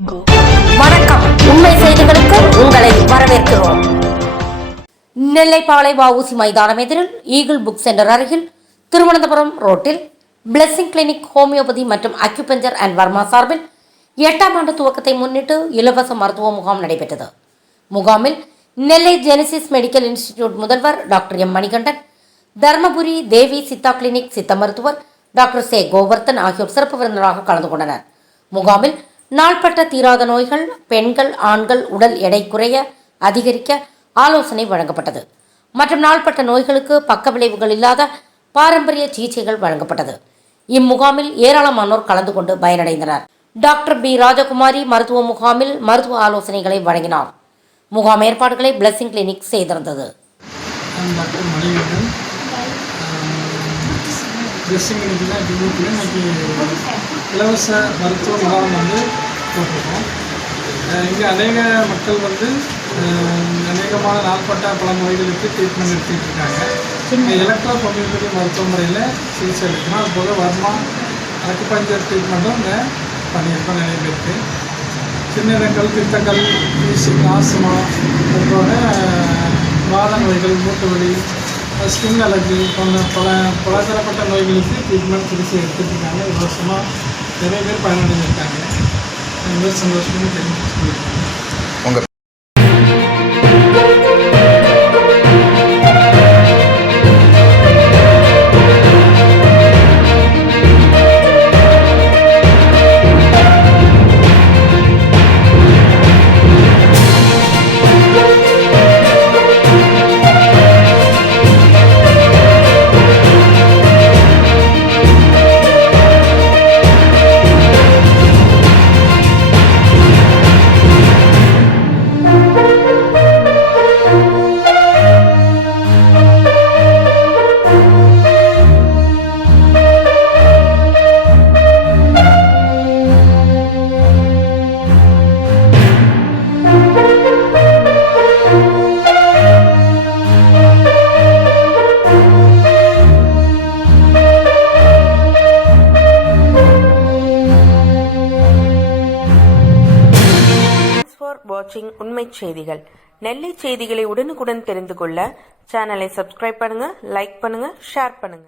வணக்கம். உண்மை செய்திகளுக்கு உங்களை வரவேற்கிறோம். நெல்லை பாளை வ.உ.சி. மைதானம் எதிரில் ஈகிள் புக் சென்டர் அருகில் திருவனந்தபுரம் ரோட்டில் பிளெஸிங் கிளினிக் ஹோமியோபதி மற்றும் அக்யூபஞ்சர் அண்ட் வர்மா சார்பில் 8ஆம் ஆண்டு துவக்கத்தை முன்னிட்டு இலவச மருத்துவ முகாம் நடைபெற்றது. முகாமில் நெல்லை ஜெனிசிஸ் மெடிக்கல் இன்ஸ்டிடியூட் முதல்வர் டாக்டர் எம். மணிகண்டன், தர்மபுரி தேவி சித்தா கிளினிக் சித்த மருத்துவர் டாக்டர் சே. கோவர்த்தன் ஆகியோர் சிறப்பு விருந்தினராக கலந்து கொண்டனர். முகாமில் நாள்பட்ட தீராத நோய்கள், பெண்கள் ஆண்கள் உடல் எடை குறைய அதிகரிக்க ஆலோசனை வழங்கப்பட்டது மற்றும் நாள்பட்ட நோய்களுக்கு பக்க விளைவுகள் இல்லாத பாரம்பரிய சிகிச்சைகள் வழங்கப்பட்டது. இம்முகாமில் ஏராளமானோர் கலந்து கொண்டு பயனடைந்தனர். Doctor B. ராஜகுமாரி மருத்துவ முகாமில் மருத்துவ ஆலோசனைகளை வழங்கினார். முகாம் ஏற்பாடுகளை பிளெஸிங் கிளினிக் செய்திருந்தது. பிளெஸிங் கிளினிக்கில் இன்னைக்கு இலவச மருத்துவ முகாம் போட்டிருக்கோம். இங்கே அநேக மக்கள் அநேகமான நாள்பட்ட பல நோய்களுக்கு ட்ரீட்மெண்ட் எடுத்துக்கிட்டு இருக்காங்க. எலக்ட்ரோ ஹோமியோபதி மருத்துவ முறையில் சிகிச்சை எடுக்கணும். அதுபோக வர்மா அக்குபஞ்சர் ட்ரீட்மெண்ட்டும் இங்கே பண்ணியிருக்கோம் நிறைய பேருக்கு. சின்னங்கள், பித்தங்கள், வீசிங், ஆஸ்மா, அதுபோக வாத நோய்கள், மூட்டு வலி, ஸ்கின் அலர்ஜி போன்ற பலதரப்பட்ட நோய்களுக்கு ட்ரீட்மெண்ட் சிகிச்சை எடுத்துருக்காங்க. இலவசமாக நிறைய பேர் பயனடைஞ்சிருக்காங்க. ரொம்ப சந்தோஷமாக தெரிஞ்சுருக்காங்க. வாட்சிங் உண்மை செய்திகள். நெல்லை செய்திகளை உடனுக்குடன் தெரிந்து கொள்ள சேனலை சப்ஸ்கிரைப் பண்ணுங்க, லைக் பண்ணுங்க, ஷேர் பண்ணுங்க.